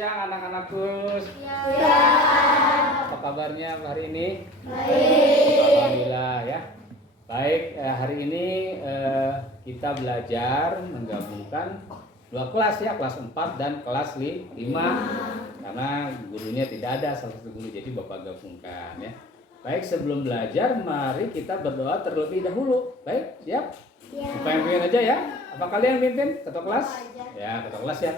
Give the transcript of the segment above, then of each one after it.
siang anak-anakku. Ya. Apa kabarnya hari ini? Baik. Alhamdulillah ya. Baik, hari ini kita belajar menggabungkan dua kelas ya, kelas 4 dan kelas 5. Karena gurunya tidak ada, salah satu guru, jadi Bapak gabungkan ya. Baik, sebelum belajar mari kita berdoa terlebih dahulu. Baik, siap? Ya. Siapa yang pimpin aja ya? Apa kalian yang pimpin? Ketua kelas? Ya, ketua kelas ya.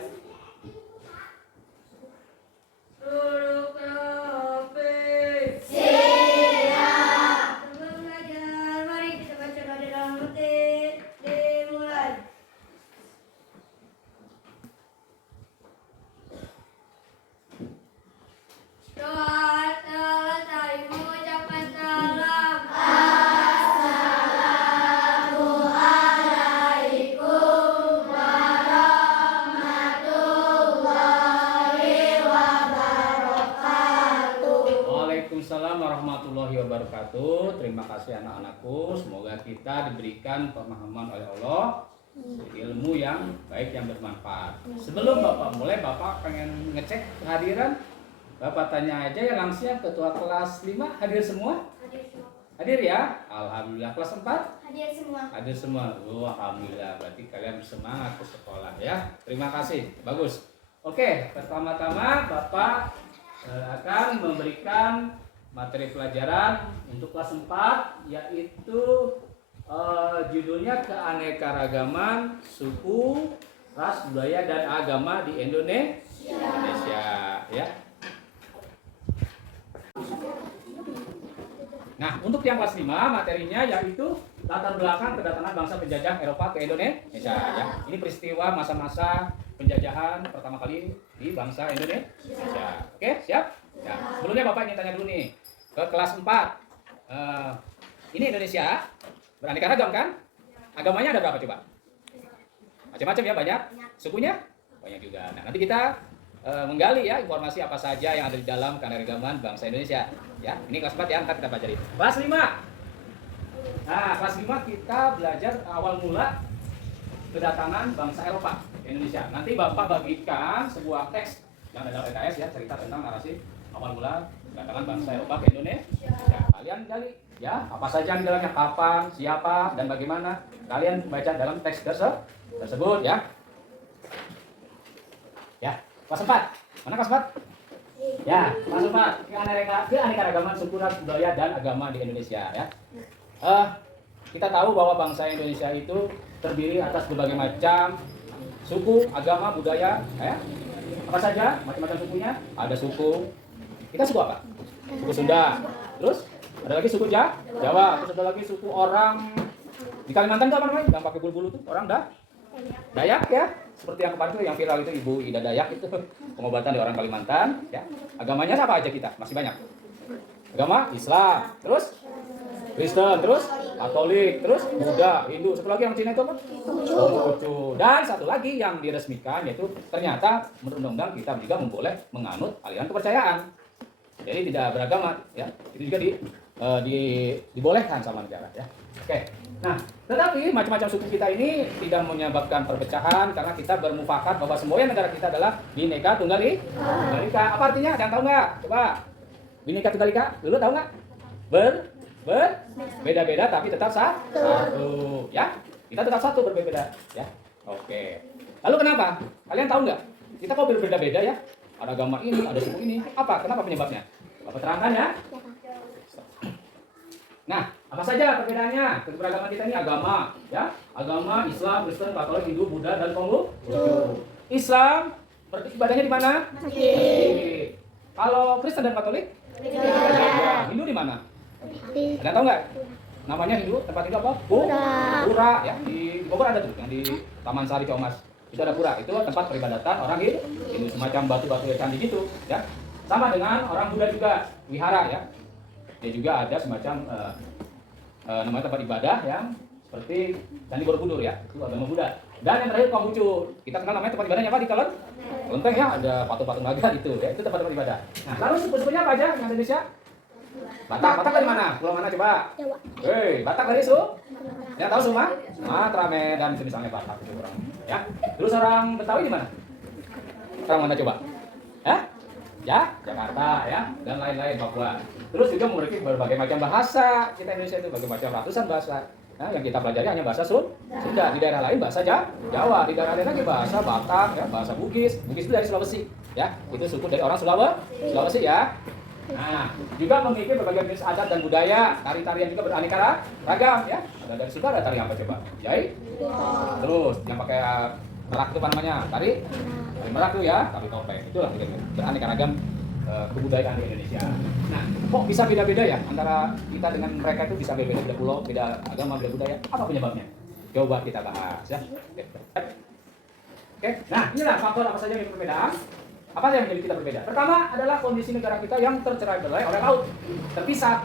Siap. Sebelum belajar, mari kita baca doa dalam hati. Dimulai. Doa selesai mengucapkan salam. Assalamualaikum warahmatullahi wabarakatuh. Waalaikumsalam warahmatullahi wabarakatuh. Terima kasih anak-anakku. Semoga kita diberikan pemahaman oleh Allah, ilmu yang baik yang bermanfaat. Sebelum Bapak mulai, Bapak pengen ngecek kehadiran. Bapak tanya aja ya langsung, ketua kelas 5 hadir semua? Hadir semua. Hadir ya? Alhamdulillah. Kelas 4? Hadir semua. Hadir semua. Oh, alhamdulillah. Berarti kalian bersemangat ke sekolah ya. Terima kasih. Bagus. Oke, pertama-tama Bapak akan memberikan materi pelajaran untuk kelas 4, yaitu judulnya keanekaragaman suku, ras, budaya dan agama di Indonesia ya. Nah, untuk yang kelas 5 materinya yaitu latar belakang kedatangan bangsa penjajah Eropa ke Indonesia ya. Ini peristiwa masa-masa penjajahan pertama kali di bangsa Indonesia. Oke, siap? Ya, sebelumnya Bapak ingin tanya dulu nih ke kelas 4. Ini Indonesia beraneka ragam kan? Agamanya ada berapa coba? Macam-macam ya, banyak. Sukunya banyak juga. Nah, nanti kita menggali ya informasi apa saja yang ada di dalam keanekaragaman bangsa Indonesia ya. Ini kelas 4 ya, ntar kita pelajari. Kelas 5. Nah, kelas 5 kita belajar awal mula kedatangan bangsa Eropa ke Indonesia. Nanti Bapak bagikan sebuah teks yang ada dalam LKS ya, cerita tentang narasi awal mula kedatangan bangsa Eropa ke Indonesia. Kalian gali ya, apa saja di dalamnya, kapan, siapa, dan bagaimana. Kalian baca dalam teks tersebut ya. Ya, kelas 4. Mana kelas 4? Ya, kelas 4. Keanekaragaman suku, ras, budaya dan agama di Indonesia ya. Kita tahu bahwa bangsa Indonesia itu terdiri atas berbagai macam suku, agama, budaya ya. Apa saja macam-macam sukunya? Ada suku, kita suku apa? Suku Sunda. Terus ada lagi suku Jawa. Terus ada lagi suku orang di Kalimantan itu apa namanya? Yang pakai bulu-bulu tuh orang Dayak ya. Seperti yang kemarin itu yang viral itu Ibu Ida Dayak itu pengobatan di orang Kalimantan ya. Agamanya apa aja kita? Masih banyak. Agama Islam, terus Kristen, terus Katolik, terus Buddha, Hindu. Satu lagi yang Cina itu apa? Konghucu. Dan satu lagi yang diresmikan yaitu ternyata menurut undang-undang kita juga boleh menganut aliran kepercayaan. Jadi tidak beragama ya. Itu juga dibolehkan sama negara ya. Oke. Nah, tetapi macam-macam suku kita ini tidak menyebabkan perpecahan karena kita bermufakat bahwa semua negara kita adalah Bhinneka Tunggal Ika. Apa artinya? Ada yang tahu nggak? Coba. Bhinneka Tunggal Ika, dulu tahu nggak? Beda-beda tapi tetap satu ya. Kita tetap satu, berbeda ya. Oke. Lalu kenapa? Kalian tahu nggak? Kita kok berbeda-beda ya? Ada agama ini, ada suku ini. Apa? Kenapa penyebabnya? Bapak terangkan ya. Nah, apa saja perbedaannya? Keberagaman kita ini agama ya. Agama Islam, Kristen, Katolik, Hindu, Buddha dan Konghucu. Islam ibadahnya di mana? Masjid. Kalau Kristen dan Katolik? Hindu di mana? Ada tahu nggak? Namanya Hindu, tempat itu apa? Pura ya. Di Bogor ada tuh, yang di Taman Sari Ciomas. Itu ada pura, itu tempat peribadatan orang Hindu, semacam batu-batu yang candi gitu ya. Sama dengan orang Buddha juga, wihara ya. Dia juga ada semacam namanya tempat ibadah yang seperti Candi Borobudur ya, itu agama Buddha. Dan yang terakhir Konghucu, kita kenal namanya tempat ibadahnya apa di Kelenteng ya, ada patung-patung naga gitu ya, itu tempat ibadah. Nah, lalu suku-sukunya apa aja yang ada di Indonesia? Batak dari mana? Pulau mana coba? Jawa. Hei, Batak dari yang tahu semua? Sumatera, Medan, itu misalnya Batak itu orang. Ya. Terus orang Betawi di mana? Orang mana coba? Ya, Jakarta ya, dan lain-lain Papua. Terus juga memiliki berbagai macam bahasa. Kita Indonesia itu berbagai macam ratusan bahasa. Nah, yang kita pelajari hanya bahasa Sunda. Di daerah lain bahasa Jawa, di daerah lain lagi bahasa Batak, ya, bahasa Bugis. Bugis itu dari Sulawesi, ya. Itu suku dari orang Sulawesi ya. Nah, juga memiliki berbagai jenis adat dan budaya. Tari-tarian juga beraneka ragam ya. Ada dari Sunda ada tari apa coba? Jai. Terus yang pakai merak itu apa namanya? Tari merak tuh ya, tari topeng. Itulah beraneka ragam kebudayaan di Indonesia. Nah, kok bisa beda-beda ya antara kita dengan mereka itu bisa beda-beda, beda pulau, beda agama, beda budaya? Apa penyebabnya? Coba kita bahas ya. Oke. Nah, inilah faktor apa saja yang berbeda. Apa yang menjadi kita berbeda? Pertama adalah kondisi negara kita yang tercerai-berai oleh laut, terpisah.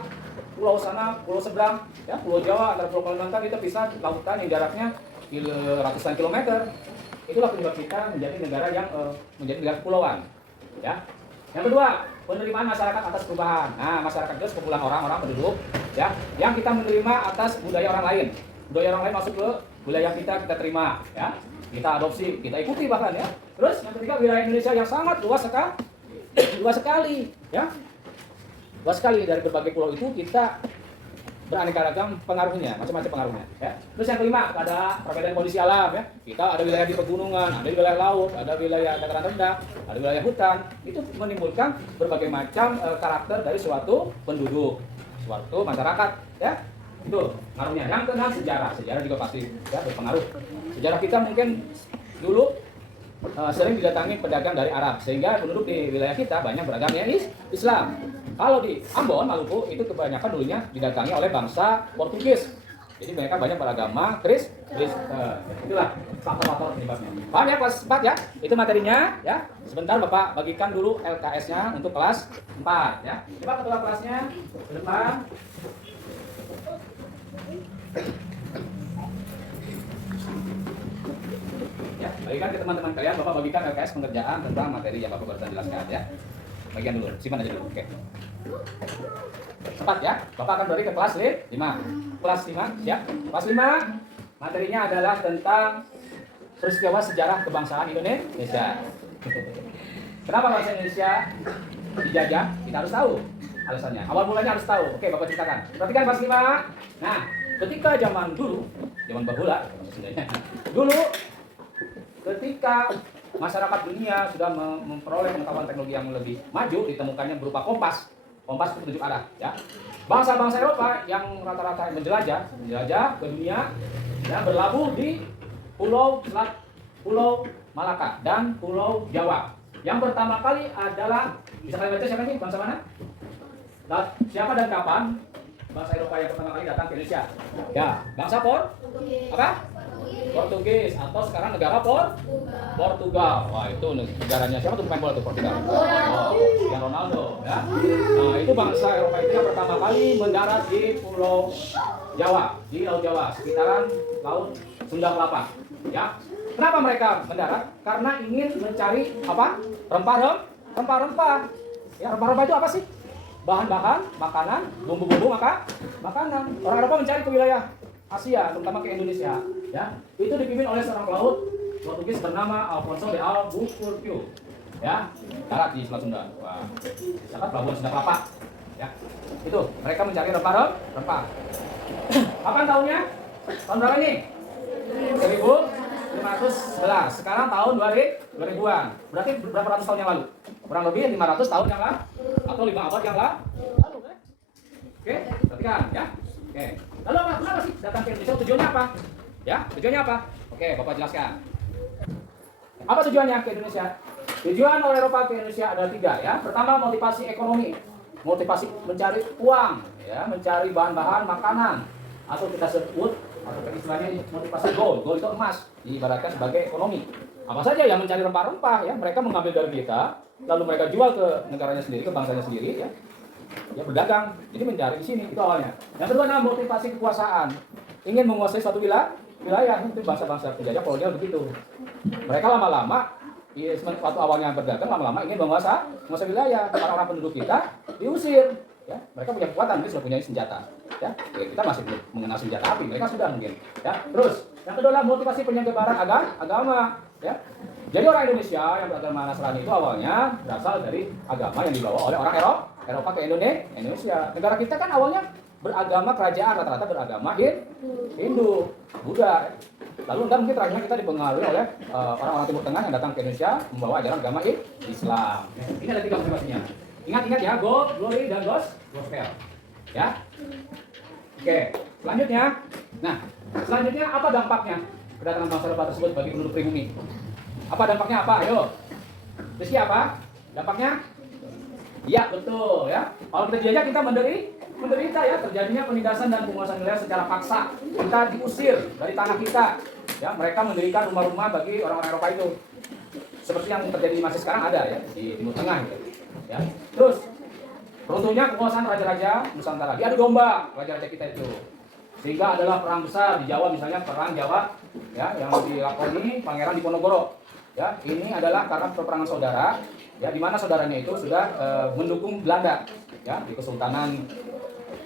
Pulau sana, pulau seberang, ya, Pulau Jawa antara Pulau Kalimantan itu terpisah lautan yang jaraknya ratusan kilometer. Itulah penyebab kita menjadi negara yang menjadi negara kepulauan. Ya. Yang kedua, penerimaan masyarakat atas perubahan. Nah, masyarakat itu sekumpulan orang-orang penduduk, ya, yang kita menerima atas budaya orang lain. Budaya orang lain masuk ke wilayah kita terima, ya. Kita adopsi, kita ikuti bahkan ya. Terus yang ketiga, wilayah Indonesia yang sangat luas sekali, ya. Luas sekali, dari berbagai pulau itu kita beraneka ragam pengaruhnya, macam-macam pengaruhnya, ya. Terus yang kelima, ada perbedaan kondisi alam, ya. Kita ada wilayah di pegunungan, ada wilayah laut, ada wilayah dataran rendah, ada wilayah hutan. Itu menimbulkan berbagai macam karakter dari suatu penduduk, suatu masyarakat, ya. Itu pengaruhnya. Yang keenam, sejarah juga pasti ya berpengaruh. Sejarah kita mungkin dulu sering didatangi pedagang dari Arab, sehingga penduduk di wilayah kita banyak beragamnya Islam. Kalau di Ambon, Maluku, itu kebanyakan dulunya didatangi oleh bangsa Portugis. Jadi mereka banyak beragama Kristen. Itulah faktor-faktor penyebabnya. Paham ya kelas 4 ya? Itu materinya ya. Sebentar Bapak bagikan dulu LKS-nya untuk kelas 4 ya. Coba ketua kelasnya ke depan. Ya, bagikan ke teman-teman kalian. Bapak bagikan LKS pengerjaan tentang materi yang Bapak barusan jelaskan ya. Bagian dulu, simpan aja dulu. Oke. Cepat ya. Bapak akan beralih ke kelas 5. Kelas 5, siap. Kelas 5 materinya adalah tentang peristiwa sejarah kebangsaan Indonesia. Kenapa bangsa Indonesia dijajah? Kita harus tahu alasannya. Awal mulanya harus tahu. Oke, Bapak ceritakan. Perhatikan kelas 5. Nah, ketika zaman bahula, dulu ketika masyarakat dunia sudah memperoleh pengetahuan teknologi yang lebih maju, ditemukannya berupa kompas itu penunjuk arah ya. Bangsa-bangsa Eropa yang rata-rata menjelajah ke dunia ya, berlabuh di Pulau Malaka dan Pulau Jawa. Yang pertama kali adalah, bisa kalian baca siapa nih? Bangsa mana? Siapa dan kapan bangsa Eropa yang pertama kali datang ke Indonesia? Ya, bangsa Portugis, atau sekarang negara Portugal. Wah, itu negaranya siapa tuh pemain bola tuh Portugal? Oh, yang Ronaldo ya. Nah, itu bangsa Eropa itu yang pertama kali mendarat di Pulau Jawa, di Laut Jawa, sekitaran Laut Sunda Kelapa. Ya. Kenapa mereka mendarat? Karena ingin mencari apa? Rempah-rempah. Ya, rempah-rempah itu apa sih? Bahan-bahan, makanan, bumbu-bumbu makanan. Orang Eropa mencari ke wilayah Asia, terutama ke Indonesia. Ya, itu dipimpin oleh seorang pelaut Portugis bernama Alfonso de Albuquerque. Ya, darat di Selat Sunda. Wah, sangat pelabuhan Sunda Kelapa. Ya, itu mereka mencari rempah. Kapan tahunnya? Tahun berapa ini? 1511. Sekarang tahun 2000-an. Berarti berapa ratus tahun yang lalu? Kurang lebih 500 tahun yang lalu atau 5 abad yang lalu. Oke, perhatikan ya. Oke. Lalu kenapa sih datang ke Indonesia? Tujuannya apa? Ya, tujuannya apa? Oke, Bapak jelaskan. Apa tujuannya ke Indonesia? Tujuan oleh Eropa ke Indonesia ada 3 ya. Pertama, motivasi ekonomi. Motivasi mencari uang, ya, mencari bahan-bahan makanan, atau kita sebut atau istilahnya motivasi gold. Gold itu emas, diibaratkan sebagai ekonomi. Apa saja yang mencari rempah-rempah ya, mereka mengambil dari kita, lalu mereka jual ke negaranya sendiri, ke bangsanya sendiri ya. Ya, berdagang. Jadi mencari di sini itu awalnya. Yang kedua adalah motivasi kekuasaan. Ingin menguasai suatu wilayah, itu bangsa-bangsa penjajah kolonial begitu. Mereka lama-lama waktu awalnya berdagang, lama-lama ingin menguasai wilayah. Orang-orang penduduk kita diusir. Ya, mereka punya kekuatan, mereka sudah punya senjata. Ya, kita masih belum mengenal senjata api, mereka sudah mungkin. Ya, terus yang kedua adalah motivasi penyebaran agama. Ya, Jadi orang Indonesia yang beragama Nasrani itu awalnya berasal dari agama yang dibawa oleh orang Eropa ke Indonesia. Negara kita kan awalnya beragama kerajaan, rata-rata beragama Hindu, Buddha. Lalu entar mungkin terakhirnya kita dipengaruhi oleh orang-orang Timur Tengah yang datang ke Indonesia membawa ajaran agama Islam. Ini ada 3 observasinya. Ingat ya, God, glory, dan gospel. Ya. Oke, selanjutnya. Nah, selanjutnya apa dampaknya kedatangan bangsa Eropa tersebut bagi penduduk pribumi? Apa dampaknya apa? Ayo. Rizky apa? Dampaknya? Iya, betul ya. Kalau kita dijajah kita menderita ya, terjadinya penindasan dan penguasaan wilayah secara paksa. Kita diusir dari tanah kita. Ya, mereka mendirikan rumah-rumah bagi orang-orang Eropa itu. Seperti yang terjadi masih sekarang ada ya di Timur Tengah gitu. Ya. Terus beruntungnya kekuasaan raja-raja Nusantara. Dia adu domba raja-raja kita itu. Sehingga adalah perang besar di Jawa, misalnya perang Jawa ya yang dilakoni Pangeran Diponegoro. Ya, ini adalah karena peperangan saudara, ya di mana saudaranya itu sudah mendukung Belanda, ya di Kesultanan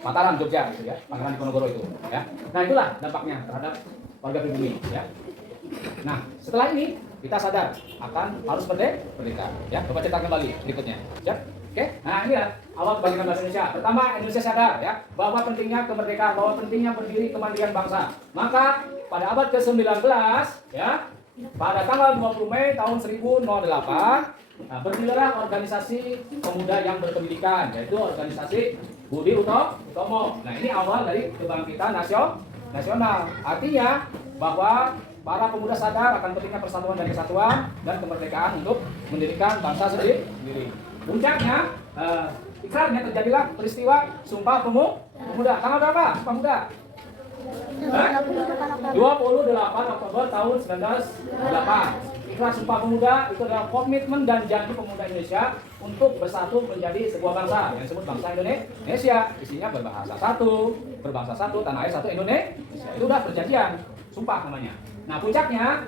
Mataram Jogja, gitu ya, Pangeran Diponegoro itu, ya. Nah itulah dampaknya terhadap warga pribumi, ya. Nah setelah ini kita sadar akan harus merdeka, ya. Coba cerita kembali berikutnya, ya. Oke, nah ini ya awal kebangkitan bahasa Indonesia. Pertama, Indonesia sadar ya bahwa pentingnya kemerdekaan, bahwa pentingnya berdiri kemandirian bangsa. Maka pada abad ke-19 ya, pada tanggal 20 Mei tahun 1008 berdirilah organisasi pemuda yang berpendidikan, yaitu organisasi Budi Utomo. Nah ini awal dari kebangkitan nasional. Artinya bahwa para pemuda sadar akan pentingnya persatuan dan kesatuan dan kemerdekaan untuk mendirikan bangsa sendiri. Puncaknya, ikrarnya terjadilah peristiwa Sumpah Pemuda. Tanggal berapa Sumpah Pemuda? 28 Oktober tahun 1908. Ikrar Sumpah Pemuda itu adalah komitmen dan janji pemuda Indonesia untuk bersatu menjadi sebuah bangsa yang disebut bangsa Indonesia. Isinya berbahasa satu, berbangsa satu, tanah air satu Indonesia. Itu udah perjanjian, sumpah namanya. Nah puncaknya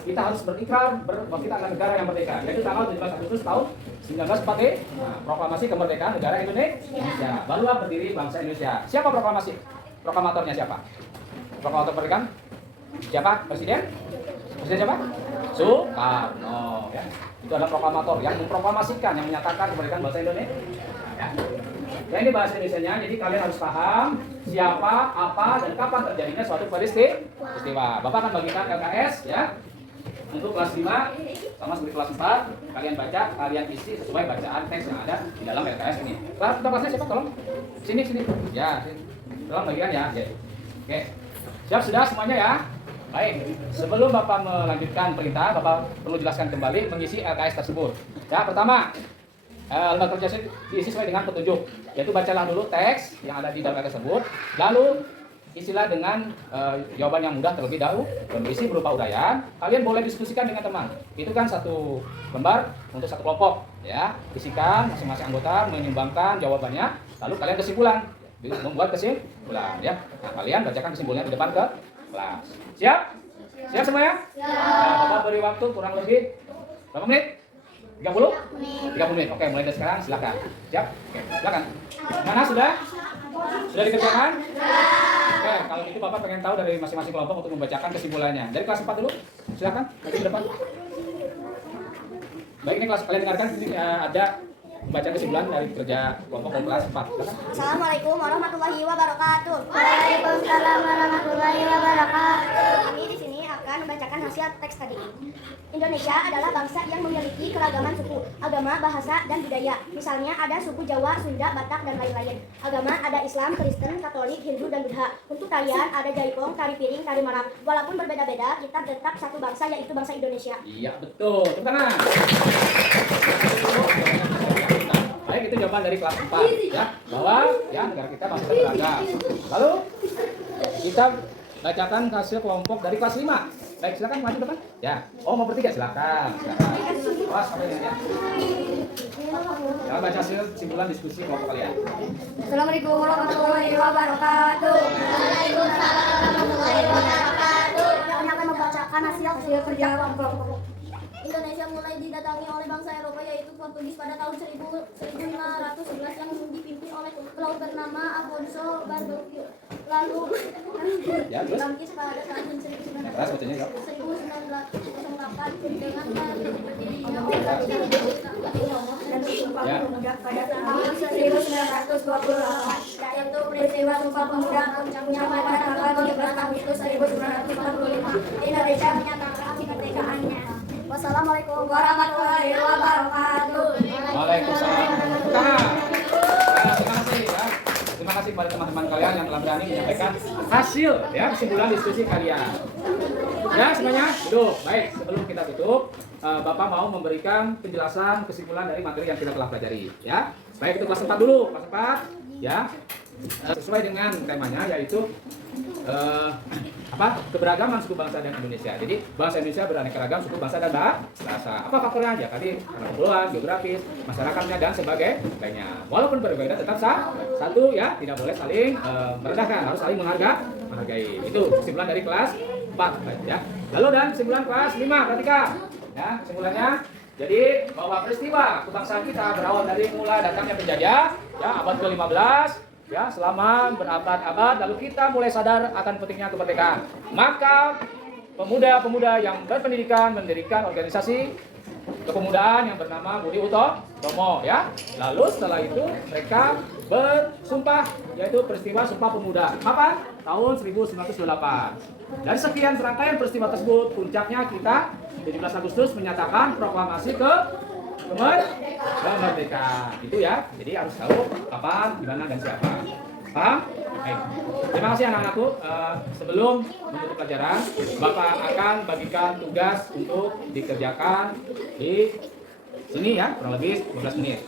kita harus berikrar bahwa kita adalah negara yang merdeka, yaitu tanggal 17 Agustus tahun 1945. Nah, proklamasi kemerdekaan negara Indonesia. Barulah berdiri bangsa Indonesia. Siapa proklamasi? Proklamatornya siapa? Proklamator kemerdekaan? Siapa? Presiden? Presiden siapa? Soekarno. Ya. Itu adalah proklamator yang memproklamasikan, yang menyatakan kemerdekaan bangsa Indonesia. Ya. Ya ini bahasa Indonesianya, jadi kalian harus paham siapa, apa, dan kapan terjadinya suatu peristiwa. Bapak akan bagikan LKS ya. Untuk kelas 5, sama seperti kelas 4, kalian baca, kalian isi sesuai bacaan teks yang ada di dalam LKS ini. Kelasnya siapa? Tolong. Sini. Ya, sini. Tolong bagian ya. Oke. Siap sudah semuanya ya? Baik. Sebelum Bapak melanjutkan perintah, Bapak perlu jelaskan kembali mengisi LKS tersebut. Ya, pertama, lembar kerja diisi sesuai dengan petunjuk. Yaitu bacalah dulu teks yang ada di dalam LKS tersebut, lalu isilah dengan jawaban yang mudah terlebih dahulu dan berisi berupa uraian. Kalian boleh diskusikan dengan teman. Itu kan satu lembar untuk satu kelompok, ya. Isikan masing-masing anggota menyumbangkan jawabannya, lalu kalian kesimpulan, membuat kesimpulan, ya. Nah, kalian bacakan kesimpulannya di depan ke kelas. Siap? Siap semuanya? Nah, Bapak beri waktu kurang lebih berapa menit? 30 menit. Oke, mulai dari sekarang silakan. Siap? Oke, silakan. Mana sudah? Sudah dikerjakan? Oke, kalau gitu Bapak pengen tahu dari masing-masing kelompok untuk membacakan kesimpulannya. Dari kelas 4 dulu, silakan. Baca di depan. Baik, ini kelas kalian dengarkan, ini ada membaca kesimpulan dari kerja kelompok kelas 4. Silakan. Assalamualaikum warahmatullahi wabarakatuh. Waalaikumsalam warahmatullahi wabarakatuh. Kami di sini akan membacakan hasil teks tadi. Indonesia adalah bangsa yang memiliki keragaman suku, agama, bahasa, dan budaya. Misalnya ada suku Jawa, Sunda, Batak, dan lain-lain. Agama ada Islam, Kristen, Katolik, Hindu, dan Buddha. Untuk tarian ada jaipong, tari piring, tari marang. Walaupun berbeda-beda, kita tetap satu bangsa, yaitu bangsa Indonesia. Iya, betul. Tepuk tangan. Baik, itu jawaban dari kelas 4 ya. Bahwa ya negara kita masih beragam. Lalu kita bacakan hasil kelompok dari kelas 5. Baik, silakan maju depan. Ya. Oh, mau bertiga silakan. Awas kamu ya. Jangan baca hasil simpulan diskusi kelompok kalian. Assalamualaikum warahmatullahi wabarakatuh. Waalaikumsalam warahmatullahi wabarakatuh. Kami akan membacakan hasil kerja kelompok. Indonesia mulai didatangi oleh bangsa Eropa yaitu Portugis pada tahun 1511 yang dipimpin oleh pelaut bernama Afonso Barbadillo. Lalu Ya, terus? bangkit pada tahun Keras bacanya, Kak. 1908 dengan berdirinya organisasi Ya. pada tahun 1928 yaitu peristiwa Sumpah Pemuda yang pada tanggal 13 Agustus 1945 Indonesia menyatakan kemerdekaannya. Wassalamualaikum warahmatullahi wabarakatuh. Waalaikumsalam. Terima kasih ya. Terima kasih kepada teman-teman kalian yang telah berani menyampaikan hasil ya kesimpulan diskusi kalian. Ya semuanya duduk. Baik, sebelum kita tutup, Bapak mau memberikan penjelasan kesimpulan dari materi yang kita telah pelajari. Ya, baik itu kelas 4 dulu, kelas 4. Ya, sesuai dengan temanya yaitu keberagaman suku bangsa dan Indonesia. Jadi bangsa Indonesia beraneka ragam suku bangsa dan bahasa. Apa faktornya aja? Tadi karena kepulauan, geografis, masyarakatnya dan sebagainya. Walaupun berbeda tetap satu ya, tidak boleh saling merendahkan, harus saling menghargai. Itu kesimpulan dari kelas 4 ya. Lalu dan kesimpulan kelas 5, perhatikan. Ya, kesimpulannya jadi bahwa peristiwa kebangsaan kita berawal dari mulai datangnya penjajah ya abad ke-15 ya selama berabad-abad lalu kita mulai sadar akan pentingnya kemerdekaan. Maka pemuda-pemuda yang berpendidikan mendirikan organisasi kepemudaan yang bernama Budi Utomo ya. Lalu setelah itu mereka bersumpah yaitu peristiwa Sumpah Pemuda. Kapan? Tahun 1908. Dari sekian serangkaian peristiwa tersebut puncaknya kita 17 Agustus menyatakan proklamasi kemerdekaan. Itu ya. Jadi harus tahu kapan, di mana dan siapa. Paham? Baik. Terima kasih anak-anakku. Sebelum menutup pelajaran, Bapak akan bagikan tugas untuk dikerjakan di sini ya, kurang lebih 15 menit.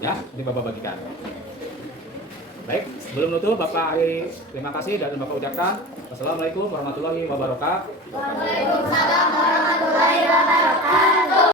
Ya, ini Bapak bagikan. Baik, sebelum menutup Bapak akhiri terima kasih dan Bapak ucapkan wassalamualaikum warahmatullahi wabarakatuh. Waalaikumsalam warahmatullahi wabarakatuh.